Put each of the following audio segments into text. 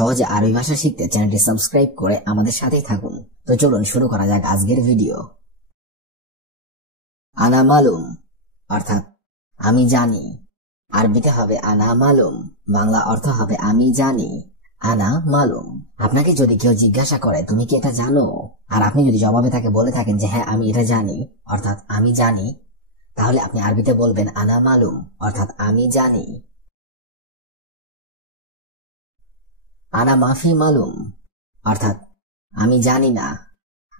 সহজে আরবি ভাষা শিখতে চ্যানেলটি সাবস্ক্রাইব করে আমাদের সাথেই থাকুন। তো চলুন শুরু করা যাক আজকের ভিডিও। আনা মালুম অর্থাৎ আমি জানি। আরবিতে হবে আনা মালুম, বাংলা অর্থ হবে আমি জানি। আনা মালুম। আপনাকে যদি কেউ জিজ্ঞাসা করে তুমি কি এটা জানো, আর আপনি যদি জবাবে তাকে বলে থাকেন যে হ্যাঁ আমি এটা জানি, অর্থাৎ আমি জানি, তাহলে আপনি আরবিতে বলবেন আনা মালুম অর্থাৎ আমি জানি। আনা মাফি মালুম অর্থাৎ আমি জানি না।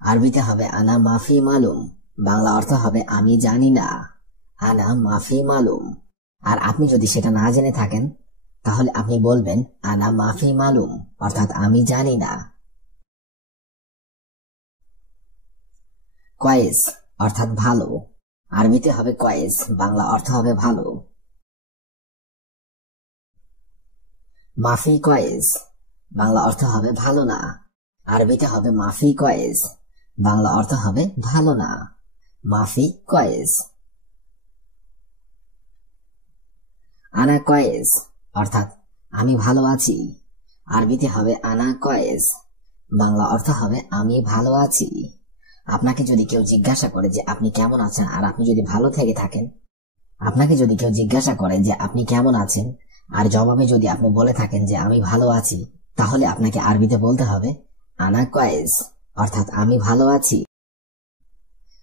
আরবিতে হবে আনা মাফি মালুম, বাংলা অর্থ হবে আমি জানি না। আনা মাফি মালুম। আর আপনি যদি সেটা না জেনে থাকেন তাহলে আপনি বলবেন আনা মাফি মালুম অর্থাৎ আমি জানি না। কয়েস অর্থাৎ ভালো। আরবিতে হবে কয়েস, বাংলা অর্থ হবে ভালো। মাফি কয়েস, বাংলা অর্থ হবে ভালো না। আরবিতে হবে মাফি কয়েস, বাংলা অর্থ হবে ভালো না। মাফি কয়েস। আনা কয়েস অর্থাৎ আমি ভালো আছি। আরবিতে হবে আনা কয়েস, বাংলা অর্থ হবে আমি ভালো আছি। আপনাকে যদি কেউ জিজ্ঞাসা করে যে আপনি কেমন আছেন, আর আপনি যদি ভালো থেকে থাকেন, আপনাকে যদি কেউ জিজ্ঞাসা করে যে আপনি কেমন আছেন, আর জবাবে যদি আপনি বলে থাকেন যে আমি ভালো আছি, তাহলে আপনাকে আরবিতে বলতে হবে আনা কয়েস অর্থাৎ আমি ভালো আছি।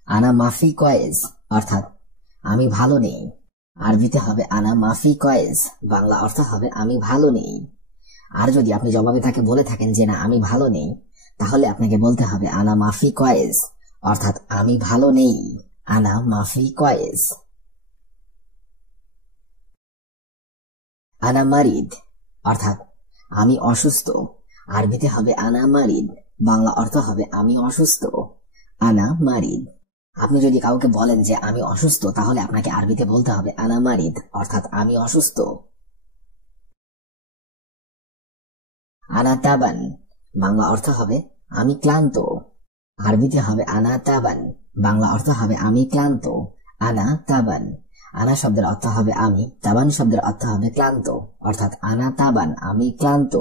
আনা মাফি কয়েস অর্থাৎ আমি ভালো নেই। আরবিতে হবে আনা মাফি কয়েস, বাংলা অর্থ হবে আমি ভালো নেই। আর যদি আপনি জবাবে তাকে বলে থাকেন যে না আমি ভালো নেই, তাহলে আপনাকে বলতে হবে আনা মাফি কয়েস অর্থাৎ আমি ভালো নেই। আনা মাফি কয়েস। আনা মারিদ অর্থাৎ আমি অসুস্থ। আরবিতে হবে আনা মারিদ, বাংলা অর্থ হবে আমি অসুস্থ। আনা মারিদ। আপনি যদি কাউকে বলেন যে আমি অসুস্থ, তাহলে আপনাকে আরবিতে বলতে হবে আনা মারিদ অর্থাৎ আমি অসুস্থ। আনা তাবান, বাংলা অর্থ হবে আমি ক্লান্ত। আরবিতে হবে আনা তাবান, বাংলা অর্থ হবে আমি ক্লান্ত। আনা তাবান। আনা শব্দের অর্থ হবে আমি, তাবান শব্দের অর্থ হবে ক্লান্ত, অর্থাৎ আনা তাবান আমি ক্লান্ত।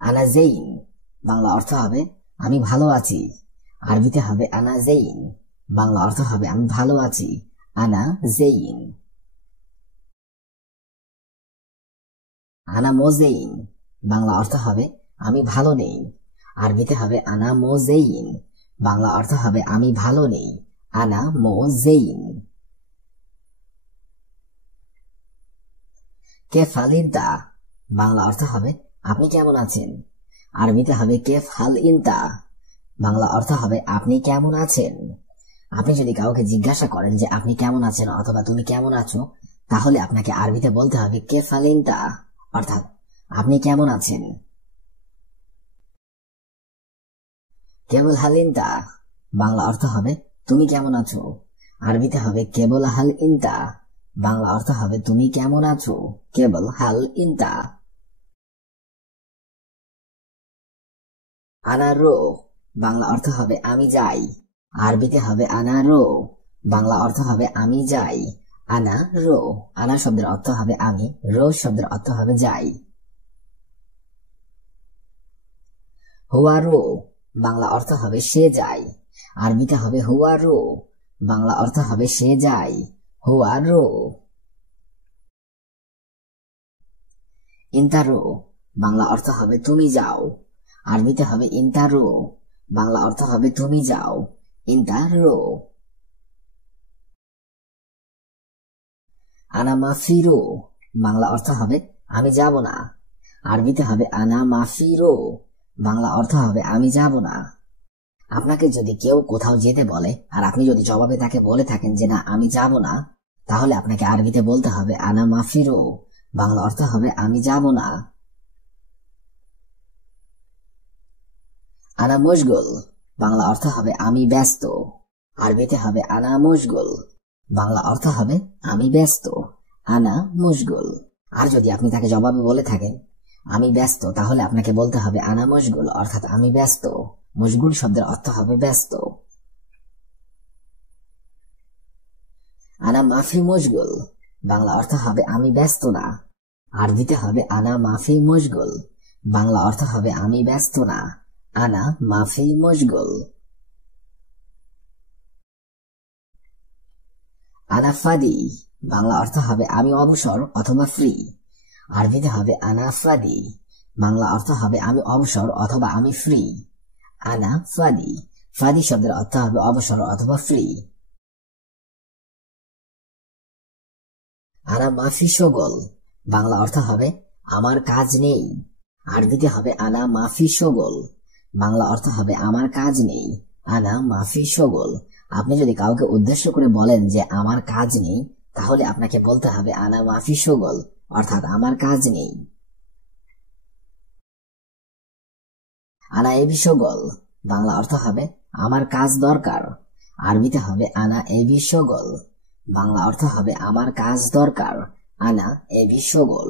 আনা জেইন, বাংলা অর্থ হবে আমি ভালো আছি। আরবিতে হবে আনা জেইন, বাংলা অর্থ হবে আমি ভালো আছি। আনা জেইন। আনা মোজেইন, বাংলা অর্থ হবে আমি ভালো নেই। আরবিতে হবে আনা মোজেইন, বাংলা অর্থ হবে আমি ভালো নেই। আনা মোজেইন। কেফ হাল ইনতা, বাংলা অর্থ হবে আপনি কেমন আছেন। আরবিতে হবে কেফ হাল ইনতা, বাংলা অর্থ হবে আপনি কেমন আছেন। আপনি যদি কাউকে জিজ্ঞাসা করেন যে আপনি কেমন আছেন অথবা তুমি কেমন আছো, তাহলে আপনাকে আরবিতে বলতে হবে কেফ হাল ইনতা অর্থাৎ আপনি কেমন আছেন। কেবল হাল ইনতা, বাংলা অর্থ হবে তুমি কেমন আছো। আরবিতে হবে কেবল হাল ইনতা, বাংলা অর্থ হবে তুমি কেমন আছো। কেবল হাল ইনতা। আনা রো, বাংলা অর্থ হবে আমি যাই। আরবিতে হবে আনা রো, বাংলা অর্থ হবে আমি যাই। আনা রো। আনা শব্দের অর্থ হবে আমি, রো শব্দের অর্থ হবে যাই। হুয়া রো, বাংলা অর্থ হবে সে যায়। আরবিতে হবে হুয়া রো, বাংলা অর্থ হবে সে যায়। হুয়া রো। ইন্তারো, বাংলা অর্থ হবে তুমি যাও। আরবিতে হবে ইন্তারো, বাংলা অর্থ হবে তুমি যাও। ইন্তারো। আনা মাফিরো, বাংলা অর্থ হবে আমি যাব না। আরবিতে হবে আনা মাফিরো, বাংলা অর্থ হবে আমি যাব না। আপনাকে যদি কেউ কোথাও যেতে বলে, আর আপনি যদি জবাবে তাকে বলে থাকেন যে না আমি যাব না, তাহলে আপনাকে আরবিতে বলতে হবে আনা মাফিরো, বাংলা অর্থ হবে আমি যাব না। আনা মশগুল, বাংলা অর্থ হবে আমি ব্যস্ত। আরবিতে হবে আনা মশগুল, বাংলা অর্থ হবে আমি ব্যস্ত। আনা মশগুল। আর যদি আপনি তাকে জবাবে বলে থাকেন আমি ব্যস্ত, তাহলে আপনাকে বলতে হবে আনা মশগুল অর্থাৎ আমি ব্যস্ত। মশগুল শব্দের অর্থ হবে ব্যস্ত। আনা মাফি মশগুল, বাংলা অর্থ হবে আমি ব্যস্ত না। আরবিতে হবে আনা মাফি মশগুল, বাংলা অর্থ হবে আমি ব্যস্ত না। আনা মাফি মশগুল। আনা ফাদি, বাংলা অর্থ হবে আমি অবসর অথবা ফ্রি। আরবিতে হবে আনা ফাদি, বাংলা অর্থ হবে আমি অবসর অথবা আমি ফ্রি। আনা ফাদি, ফাদি শব্দের অর্থ হবে অবসর অথবা ফ্রি। আনা মাফি শোগল, বাংলা অর্থ হবে আমার কাজ নেই। আরবিতে হবে আনা মাফি শোগল, বাংলা অর্থ হবে আমার কাজ নেই। আনা মাফি শোগল। আপনি যদি কাউকে উদ্দেশ্য করে বলেন যে আমার কাজ নেই, তাহলে আপনাকে বলতে হবে আনা মাফি শোগল, অর্থাৎ আমার কাজ নেই। আনা এবি শোগল, বাংলা অর্থ হবে আমার কাজ দরকার। আরবিতে হবে আনা এবি শোগল, বাংলা অর্থ হবে আমার কাজ দরকার। আনা এবি শোগল।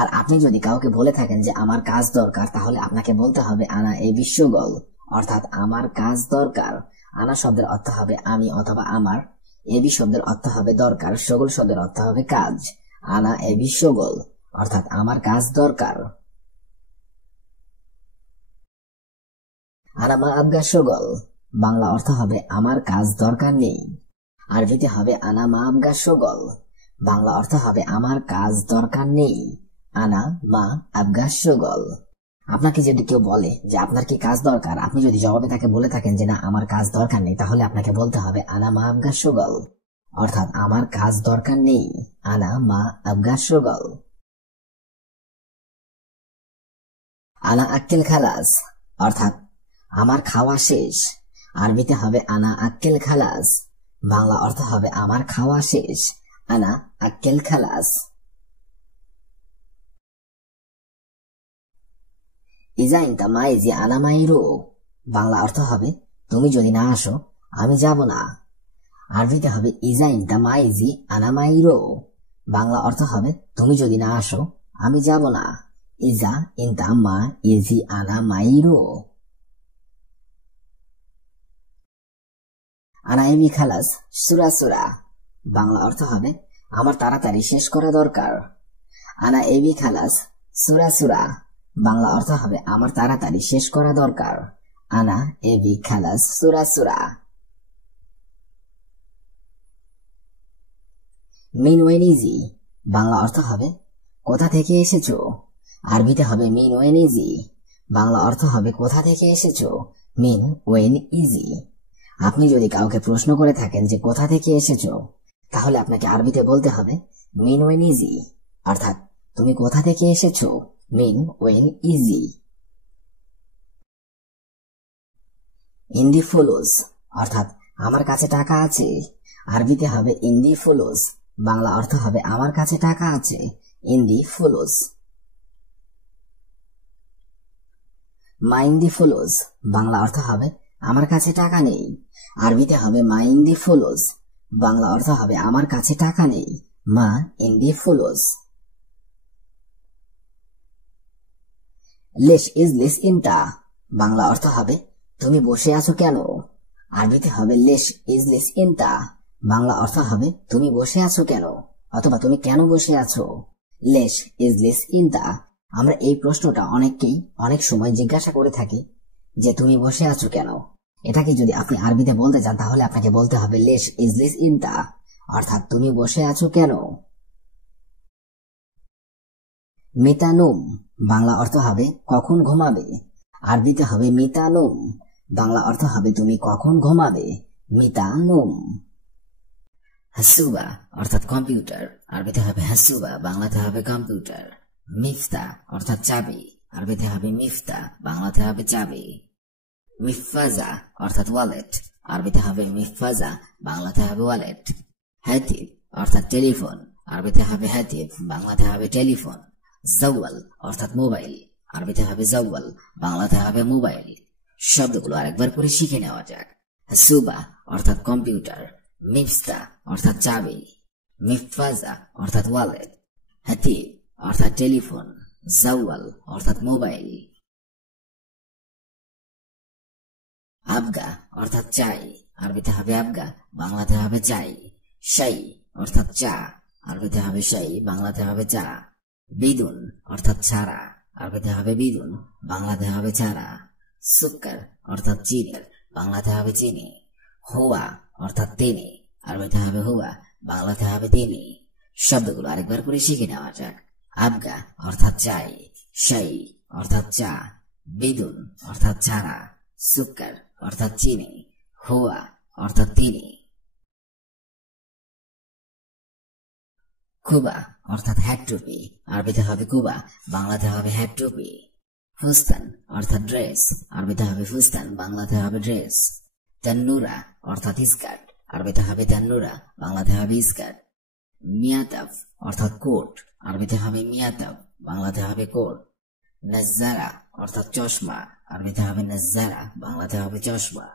আর আপনি যদি কাউকে বলে থাকেন যে আমার কাজ দরকার, তাহলে আপনাকে বলতে হবে আনা এবি শোগল, অর্থাৎ আমার কাজ দরকার। আনা শব্দের অর্থ হবে আমি অথবা আমার, এবি শব্দের অর্থ হবে দরকার, শোগল শব্দের অর্থ হবে কাজ। আনা এবি শোগল, অর্থাৎ আমার কাজ দরকার। আনা মা আবগা শোগল, বাংলা অর্থ হবে আমার কাজ দরকার নেই। আরবিতে হবে আনা মা আবগা শোগল, বাংলা অর্থ হবে আমার কাজ দরকার নেই। আনা মা আবগা শোগল। আপনাকে যদি কেউ বলে যে আপনার কি কাজ দরকার, আপনি যদি জবাবে তাকে বলে থাকেন যে না আমার কাজ দরকার নেই, তাহলে আপনাকে বলতে হবে আনা মা আবগা শোগল, অর্থাৎ আমার কাজ দরকার নেই। আনা মা আবগা শোগল। আনা আক্কেল খালাস, অর্থাৎ আমার খাওয়া শেষ। আরবিতে হবে আনা আক্কেল খালাস, বাংলা অর্থ হবে আমার খাওয়া শেষ। আনা আক্কেল খালাস। ইজা ইনতা মাইজি আনা মাইরো, বাংলা অর্থ হবে তুমি যদি না আসো আমি যাব না। আরবিতে হবে ইজা ইনতা মাইজি আনা মাইরো, বাংলা অর্থ হবে তুমি যদি না আসো আমি যাব না। ইজা ইনতা মা ইজি আনা মাইরো। আনা এবি খালাস সুরা সুরা, বাংলা অর্থ হবে আমার তাড়াতাড়ি শেষ করা দরকার। আনা এবি খালাস সুরা সুরা, বাংলা অর্থ হবে আমার তাড়াতাড়ি শেষ করা দরকার। আনা এবি খালাস সুরা সুরা। মিন ওয়েন ইজি, বাংলা অর্থ হবে কোথা থেকে এসেছো। আরবিতে হবে মিন ওয়েন ইজি, বাংলা অর্থ হবে কোথা থেকে এসেছো। মিন ওয়েন ইজি। আপনি যদি কাউকে প্রশ্ন করে থাকেন যে কোথা থেকে এসেছো, তাহলে আপনাকে আরবিতে বলতে হবে মিন ওয়েন ইজি, অর্থাৎ তুমি কোথা থেকে এসেছো। মিন ওয়েন ইজি। ইন্দি ফুলুস, অর্থাৎ আমার কাছে টাকা আছে। আরবিতে হবে ইন্দি ফুলুস, বাংলা অর্থ হবে আমার কাছে টাকা আছে। ইন্দি ফুলুস। মাইন্দি ফুলুস, বাংলা অর্থ হবে আমার কাছে টাকা নেই। আরবিতে হবে মা ইন্দি ফুলুস, বাংলা অর্থ হবে আমার কাছে টাকা নেই। মা ইন্দি ফুলুস। লেশ ইজলিস ইনটা, বাংলা অর্থ হবে তুমি বসে আছো কেন। আরবিতে হবে লেশ ইজলিস ইনটা, বাংলা অর্থ হবে তুমি বসে আছো কেন, অথবা তুমি কেন বসে আছো। লেশ ইজলিস ইনটা। আমরা এই প্রশ্নটা অনেককেই অনেক সময় জিজ্ঞাসা করে থাকি যে তুমি বসে আছো কেন। এটাকে যদি আপনি আরবিতে বলতে চান, তাহলে আপনাকে বলতে হবে লেশ ইজলিস ইনটা, অর্থাৎ তুমি বসে আছো কেন। মিতানুম, বাংলা অর্থ হবে কখন ঘুমাবে। আরবিতে হবে মিতানুম, বাংলা অর্থ হবে তুমি কখন ঘুমাবে। মিতানুম। হাসুবা, অর্থাৎ কম্পিউটার। আরবিতে হবে হাসুবা, বাংলাতে হবে কম্পিউটার। মিফতা, অর্থাৎ চাবি। আরবিতে হবে মিফতা, বাংলাতে হবে চাবি। মিফাজা, অর্থাৎ ওয়ালেট। আরবিতে হবে মিফাজা, বাংলাতে হবে ওয়ালেট। হাতিব, অর্থাৎ টেলিফোন। আরবিতে হবে হাতিব, বাংলাতে হবে টেলিফোন। জাওয়াল, অর্থাৎ মোবাইল। আরবিতে হবে জাওয়াল, বাংলাতে হবে মোবাইল। শব্দগুলো আরেকবার করে শিখে নেওয়া যাক। হাসুবা, অর্থাৎ কম্পিউটার। মিফতা, অর্থাৎ চাবি। মিফাজা, অর্থাৎ ওয়ালেট। হাতিব, অর্থাৎ টেলিফোন। জাওয়াল, অর্থাৎ মোবাইল। আবগা, অর্থাৎ চাই। আরবিতে হবে আবগা, বাংলাতে হবে চাই। শাই, অর্থাৎ চা। আরবিতে হবে শাই, বাংলাতে হবে চা। বিদুন অর্থাৎ ছাড়া, আরবিতে হবে বিদুন, বাংলাতে হবে ছাড়া। সুক্কার অর্থাৎ চিনি, বাংলাতে হবে চিনি। হুয়া অর্থাৎ তিনি, আরবিতে হবে হুয়া, বাংলাতে হবে তিনি। শব্দগুলো আরেকবার করে শিখে নেওয়া যাক। আবগা অর্থাৎ চাই, শাই অর্থাৎ চা, বিদুন অর্থাৎ ছাড়া, সুক্কার অর্থাৎ চিনি, হুয়া অর্থাৎ তিনি। কুবা অর্থাৎ হ্যাট টুপি, আরবিতে হবে কুবা, বাংলাতে হবে হ্যাট টুপি। ফুস্তান অর্থাৎ ড্রেস, আরবিতে হবে ফুস্তান, বাংলাতে হবে ড্রেস। তান্নুরা অর্থাৎ স্কার্ট, আরবিতে হবে তান্নুরা, বাংলাতে হবে স্কার্ট। মিয়াতাফ অর্থাৎ কোট, আরবিতে হবে মিয়াতাফ, বাংলাতে হবে কোট। নজ্জারা অর্থাৎ চশমা, আরবিতে হবে নজ্জারা, বাংলাতে হবে চশমা।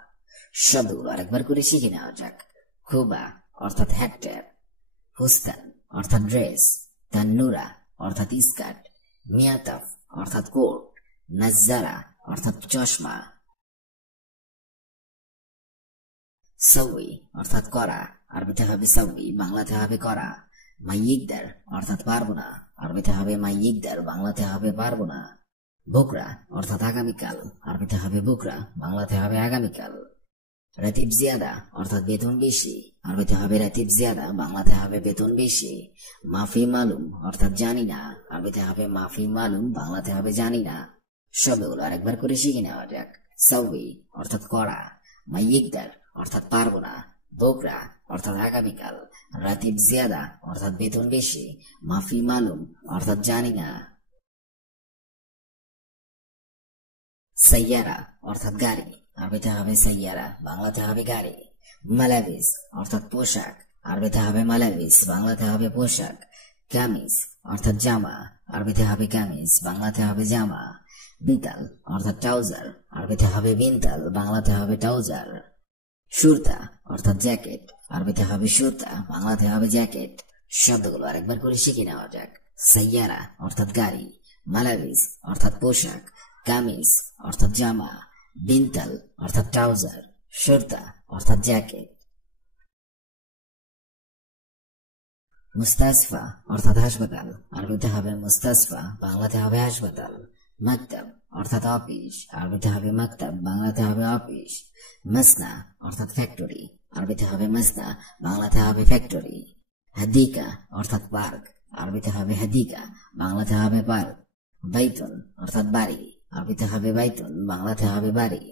শব্দগুলো আরেকবার করে শিখে নেওয়া যাক। কুবা অর্থাৎ হ্যাট ট্যাপ, ফুস্তান অর্থাৎ ড্রেস, তান্নুরা অর্থাৎ স্কার্ট, মিয়াতাফ অর্থাৎ কোট, নজ্জারা অর্থাৎ চশমা। সাউই অর্থাৎ করা, আরবিতে হবে সাউই, বাংলাতে হবে করা। মাইয়িকদার অর্থাৎ পারবো না, আরবিতে হবে মাইয়িকদার, বাংলাতে হবে পারবো না। বুকরা অর্থাৎ আগামীকাল, আরবিতে হবে বুকরা, বাংলাতে হবে আগামীকাল। রাতিব জিয়াদা অর্থাৎ বেতন বেশি, আরবিতে হবে রাতিব জিয়াদা, বাংলাতে হবে বেতন বেশি। মাফি মালুম অর্থাৎ জানি না, আরবিতে হবে মাফি মালুম, বাংলাতে হবে জানি না। শব্দগুলো আরেকবার করে শিখে নেওয়া যাক। সাউই অর্থাৎ করা, মাইয়িকদার অর্থাৎ পারবো না, বুকরা অর্থাৎ আগামীকাল, রাতিব জিয়াদা অর্থাৎ বেতন বেশি, মাফি মালুম অর্থাৎ জানি না। সাইয়ারা অর্থাৎ গাড়ি, আরবিতে হবে সাইয়ারা, বাংলাতে হবে গাড়ি। মালাবিস অর্থাৎ পোশাক, আরবিতে হবে মালাবিস, বাংলাতে হবে পোশাক। কামিজ অর্থাৎ জামা, আরবিতে হবে কামিজ, বাংলাতে হবে জামা। বিতাল অর্থাৎ ট্রাউজার, আরবিতে হবে বিনতাল, বাংলাতে হবে ট্রাউজার। সুরতা অর্থাৎ জ্যাকেট, আরবিতে হবে সুরতা, বাংলাতে হবে জ্যাকেট। শব্দগুলো আরেকবার করে শিখে নেওয়া যাক। সাইয়ারা অর্থাৎ গাড়ি, মালাবিস অর্থাৎ পোশাক, কামিজ অর্থাৎ জামা, বিনতাল অর্থাৎ ট্রাউজার, সুরতা অর্থাৎ জ্যাকেট। মুস্তাসফা অর্থাৎ হাসপাতাল, আরবিতে হবে মুস্তাসফা, বাংলাতে হবে হাসপাতাল। মাকতাব অর্থাৎ অফিস, আরবিতে হবে মাকতাব, বাংলাতে হবে অফিস। মাসনা অর্থাৎ ফ্যাক্টরি, আরবিতে হবে মাসনা, বাংলাতে হবে ফ্যাক্টরি। হাদিকা অর্থাৎ পার্ক, আরবিতে হবে হাদিকা, বাংলাতে হবে পার্ক। বাইতুন অর্থাৎ বাড়ি, আরবিতে হবে বাইতুন, বাংলাতে হবে বাড়ি।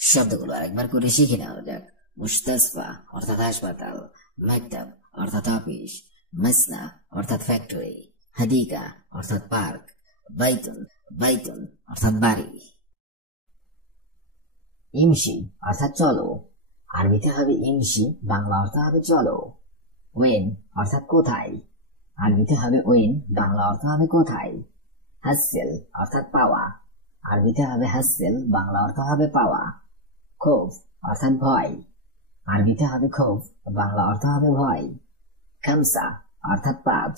শব্দগুলো আরেকবার করে শিখে নেওয়া যাক। মুস্তাসফা অর্থাৎ হাসপাতাল, মাকতাব অর্থাৎ অফিস, মাসনা অর্থাৎ ফ্যাক্টরি, হাদিকা অর্থাৎ পার্ক, বাইতুন বাইতুন অর্থাৎ বাড়ি। ইমশি অর্থাৎ চলো, আরবিতে হবে ইমশি, বাংলা অর্থ হবে চলো। ওয়েন অর্থাৎ কোথায়, আরবিতে হবে ওয়েন, বাংলা অর্থ হবে কোথায়। হাসেল অর্থাৎ পাওয়া, আরবিতে হবে হাসেল, বাংলা অর্থ হবে পাওয়া। খৌফ অর্থাৎ ভয়, আরবিতে হবে খৌফ, বাংলা অর্থ হবে ভয়। খামসা অর্থাৎ পাঁচ,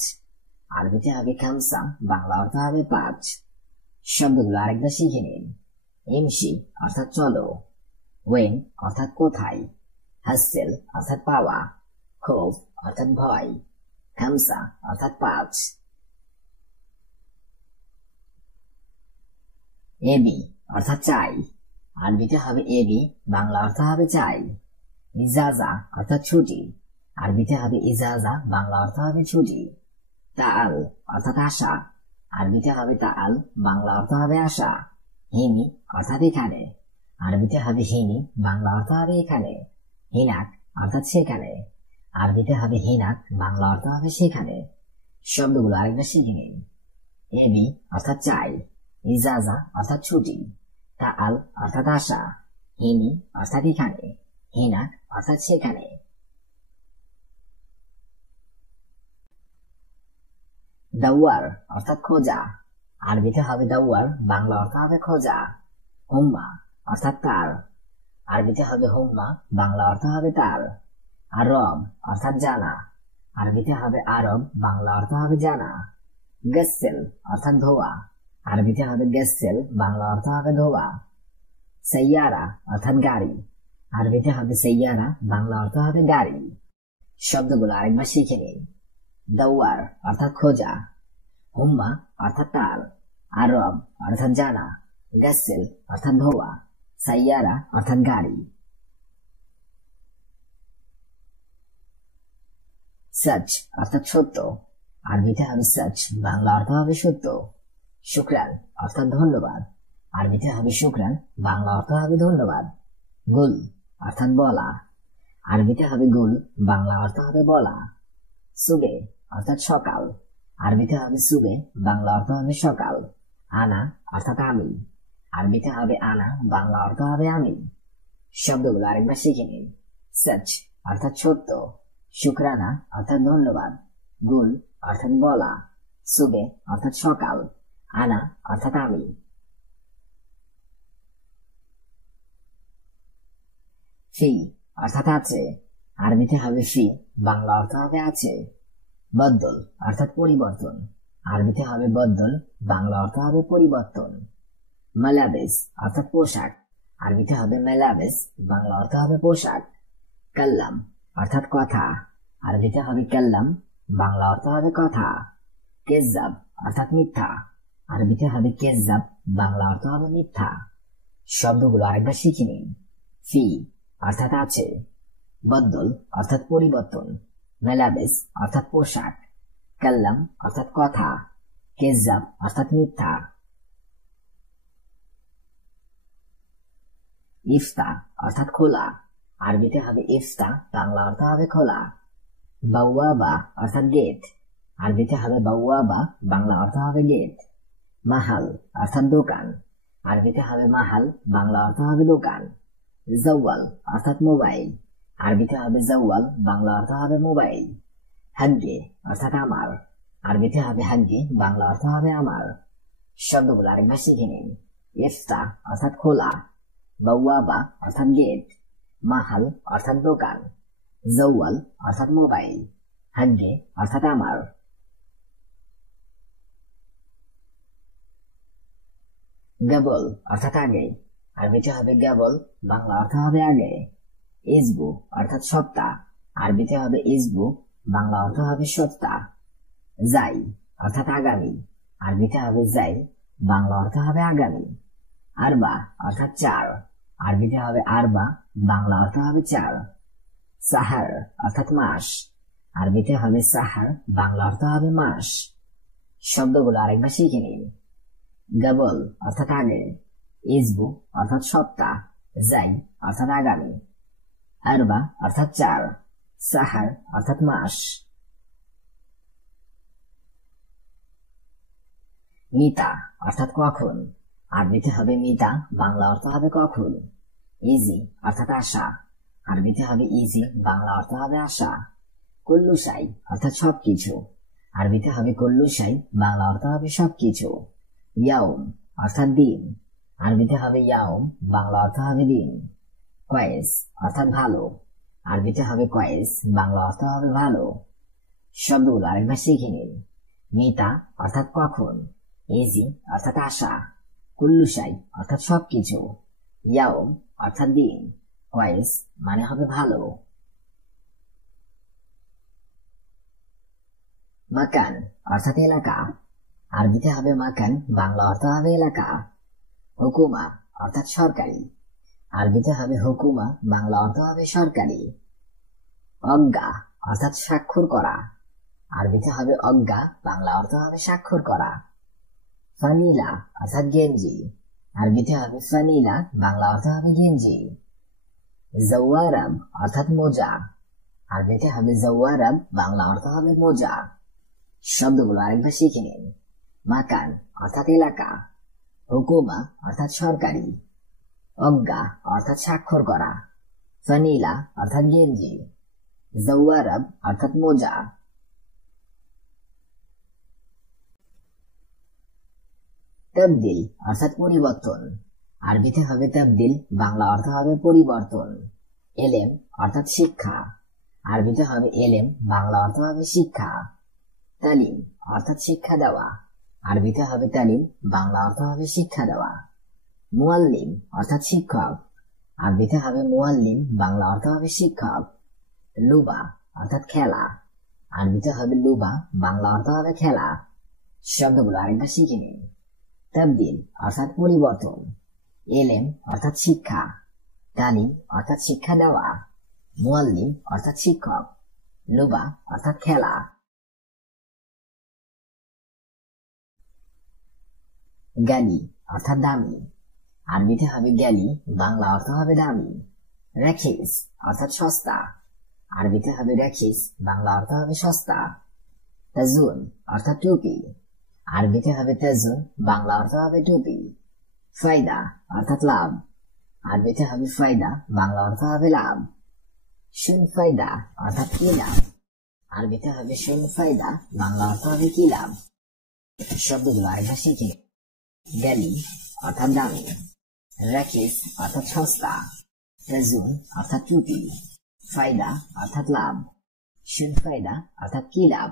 আরবিতে হবে খামসা, বাংলা অর্থ হবে পাঁচ। শব্দগুলো আরেকবার শিখে নিন। ইমশি অর্থাৎ চলো, ওয়েন অর্থাৎ কোথায়, হাসেল অর্থাৎ পাওয়া, খৌফ অর্থাৎ ভয়, খামসা অর্থাৎ পাঁচ। এবি অর্থাৎ চাই, আরবিতে হবে এবি, বাংলা অর্থ হবে চাই। ইজাজা অর্থাৎ ছুটি, আরবিতে হবে ইজাজা, বাংলা অর্থ হবে ছুটি। তাআল অর্থাৎ আশা, আরবিতে হবে তাআল, বাংলা অর্থ হবে আশা। হিনি অর্থাৎ এখানে, আরবিতে হবে হিনি, বাংলা অর্থ হবে এখানে। হিনাক অর্থাৎ সেখানে, আরবিতে হবে হিনাক, বাংলা অর্থ হবে সেখানে। শব্দগুলো আরেকবার শিখে নিন। এবি অর্থাৎ চাই, ইজাজা অর্থাৎ ছুটি, তাআল অর্থাৎ আশা, হিনি অর্থাৎ এখানে, হিনাক অর্থাৎ সেখানে। দাওয়ার অর্থাৎ খোঁজা, আরবিতে হবে দাওয়ার, বাংলা অর্থ হবে খোঁজা। হুম্মা অর্থাৎ তার, আরবিতে হবে হুম্মা, বাংলা অর্থ হবে তার। আরব অর্থাৎ জানা, আরবিতে হবে আরব, বাংলা অর্থ হবে জানা। গেসেল অর্থাৎ ধোয়া, আরবিতে হবে গেসেল, বাংলা অর্থ হবে ধোয়া। সাইয়ারা অর্থাৎ গাড়ি, আরবিতে হবে সাইয়ারা, বাংলা অর্থ হবে গাড়ি। শব্দগুলো আরেকবার শিখে নিন। দাওয়ার অর্থাৎ খোঁজা, হুম্মা অর্থাৎ তার, আরব অর্থাৎ জানা, গাসেল অর্থাৎ ধোয়া, সাইয়ারা অর্থাৎ গাড়ি। সচ অর্থাৎ সত্য, আরবিতে হবে সচ, বাংলা অর্থ হবে সত্য। শুকরান অর্থাৎ ধন্যবাদ, আরবিতে হবে শুকরান, বাংলা অর্থ হবে ধন্যবাদ। গুল অর্থাৎ বলা, আরবিতে হবে গুল, বাংলা অর্থ হবে বলা। সুবে অর্থাৎ সকাল, আরবিতে হবে সুবে, বাংলা অর্থ হবে সকাল। আনা অর্থাৎ আমি, আরবিতে হবে আনা, বাংলা অর্থ হবে আমি। শব্দগুলো আরেকবার শিখে নিন। সচ অর্থাৎ সত্য, শুকরানা অর্থাৎ ধন্যবাদ, গুল অর্থাৎ বলা, সুবে অর্থাৎ সকাল, আনা অর্থাৎ আমি। ফি অর্থাৎ আছে, আরবিতে হবে ফি, বাংলা অর্থ হবে আছে। বদল অর্থাৎ পরিবর্তন, আরবিতে হবে বদল, বাংলা অর্থ হবে পরিবর্তন। মালাবেস অর্থাৎ পোশাক, আরবিতে হবে মেলাবেস, বাংলা অর্থ হবে পোশাক। কাল্লাম অর্থাৎ কথা, আরবিতে হবে কাল্লাম, বাংলা অর্থ হবে কথা। কেজ্জাব অর্থাৎ মিথ্যা, আরবিতে হবে কেজ্জাব, বাংলা অর্থ হবে মিথ্যা। শব্দগুলো আরেকবার শিখে নিন। ফি অর্থাৎ আছে, বদল অর্থাৎ পরিবর্তন, মেলাবেস অর্থাৎ পোশাক, কাল্লাম অর্থাৎ কথা, কেজ্জাব অর্থাৎ মিথ্যা। ইফতা অর্থাৎ খোলা, আরবিতে হবে ইফতা, বাংলা অর্থ হবে খোলা। বাওয়াবা অর্থাৎ গেট, আরবিতে হবে বাওয়াবা, বাংলা অর্থ হবে গেট। মাহাল অর্থাৎ দোকান, আরবিতে হবে মাহাল, বাংলা অর্থ হবে দোকান। জওয়াল অর্থাৎ মোবাইল, আরবিতে হবে জওয়াল, বাংলা অর্থ হবে মোবাইল। হাগ্গে অর্থাৎ আমার, আরবিতে হবে হাগ্গে, বাংলা অর্থ হবে আমার। শব্দগুলো আরেকবার শিখে নিন। ইফতা অর্থাৎ খোলা, বাওয়াবা অর্থাৎ গেট, মাহাল অর্থাৎ দোকান, জওয়াল অর্থাৎ মোবাইল, হাগ্গে অর্থাৎ আমার। গাবল অর্থাৎ আগে, আরবিতে হবে গাবল, বাংলা অর্থ হবে আগে। ইসবু অর্থাৎ সপ্তাহ, আরবিতে হবে ইসবু, বাংলা অর্থ হবে সপ্তাহ। যাই অর্থাৎ আগামী, আরবিতে হবে যাই, বাংলা অর্থ হবে আগামী। আরবা অর্থাৎ চার, আরবিতে হবে আরবা, বাংলা অর্থ হবে চার। সাহার অর্থাৎ মাস, আরবিতে হবে সাহার, বাংলা অর্থ হবে মাস। শব্দগুলো আরেকবার শিখে নিন। গাবল অর্থাৎ আগে, ইসবু অর্থাৎ সপ্তাহ, যাই অর্থাৎ আগামী, আরবা অর্থাৎ চার, সাহার অর্থাৎ মাস। মিতা অর্থাৎ কখন, আরবিতে হবে মিতা, বাংলা অর্থ হবে কখন। ইজি অর্থাৎ আশা, আরবিতে হবে ইজি, বাংলা অর্থ হবে আশা। কুল্লুসাই অর্থাৎ সবকিছু, আরবিতে হবে কুল্লুসাই, বাংলা অর্থ হবে সবকিছু। ইয়াউম অর্থাৎ দিন, আরবিতে হবে ইয়াউম, বাংলা অর্থ হবে দিন। কয়েস অর্থাৎ ভালো, আরবিতে হবে কয়েস, বাংলা অর্থ হবে ভালো। শব্দগুলো আরেকবার শিখে নিন। মিতা অর্থাৎ কখন, ইজি অর্থাৎ আশা, কুল্লুসাই অর্থাৎ সবকিছু, ইয়াউম অর্থাৎ দিন, কয়েস মানে হবে ভালো। মাকান অর্থাৎ এলাকা, আরবিতে হবে মাকান, বাংলা অর্থ হবে এলাকা। হুকুমা অর্থাৎ সরকারি, আরবিতে হবে হুকুমা, বাংলা অর্থ হবে সরকারি। অজ্ঞা অর্থাৎ স্বাক্ষর করা, আরবিতে হবে অজ্ঞা, বাংলা অর্থ হবে স্বাক্ষর করা। ফানিলা অর্থাৎ গেঞ্জি, আরবিতে হবে ফানিলা, বাংলা অর্থ হবে গেঞ্জি। জওয়ারাব অর্থাৎ মোজা, আরবিতে হবে জওয়ারাব, বাংলা অর্থ হবে মোজা। শব্দগুলো আরেকবার শিখে নিন। মাকান অর্থাৎ এলাকা, হুকুমা অর্থাৎ সরকারি, অজ্ঞা অর্থাৎ স্বাক্ষর করা, ফানিলা অর্থাৎ গেঞ্জি, জওয়ারাব অর্থাৎ মোজা। তাবদিল অর্থাৎ পরিবর্তন, আরবিতে হবে তাবদিল, বাংলা অর্থ হবে পরিবর্তন। এলেম অর্থাৎ শিক্ষা, আরবিতে হবে এলেম, বাংলা অর্থ হবে শিক্ষা। তালিম অর্থাৎ শিক্ষা দেওয়া, আরবিতে হবে তালিম, বাংলা অর্থ হবে শিক্ষা দেওয়া। মুয়াল্লিম অর্থাৎ শিক্ষক, আরবিতে হবে মুয়াল্লিম, বাংলা অর্থ হবে শিক্ষক। লুবা অর্থাৎ খেলা, আরবিতে হবে লুবা, বাংলা অর্থ হবে খেলা। শব্দগুলো আরেকবার শিখে নিন। তাবদিল অর্থাৎ পরিবর্তন, এলেম অর্থাৎ শিক্ষা, তালিম অর্থাৎ শিক্ষা দেওয়া, মুআল্লিম অর্থাৎ শিক্ষক, লুবা অর্থাৎ খেলা। গালি অর্থাৎ দামি, আরবিতে হবে গ্যালি, বাংলা অর্থ হবে দামি। রাখিস অর্থাৎ সস্তা, আরবিতে হবে রাখিস, বাংলা অর্থ হবে সস্তা। তাজুন অর্থাৎ টুপি, আরবিতে হবে তাজুন, বাংলা অর্থ হবে টুপি। ফায়দা অর্থাৎ লাভ, আরবিতে হবে ফায়দা, বাংলা অর্থ হবে লাভ। শুন ফায়দা অর্থাৎ কি লাভ, আরবিতে হবে শুন ফায়দা, বাংলা অর্থ হবে কি লাভ। শব্দগুলো আরেকবার শিখে। গ্যালি অর্থাৎ দামি, রাখিস অর্থাৎ সস্তা, তাজুন অর্থাৎ টুপি, ফায়দা অর্থাৎ লাভ, শুন ফায়দা অর্থাৎ কি লাভ।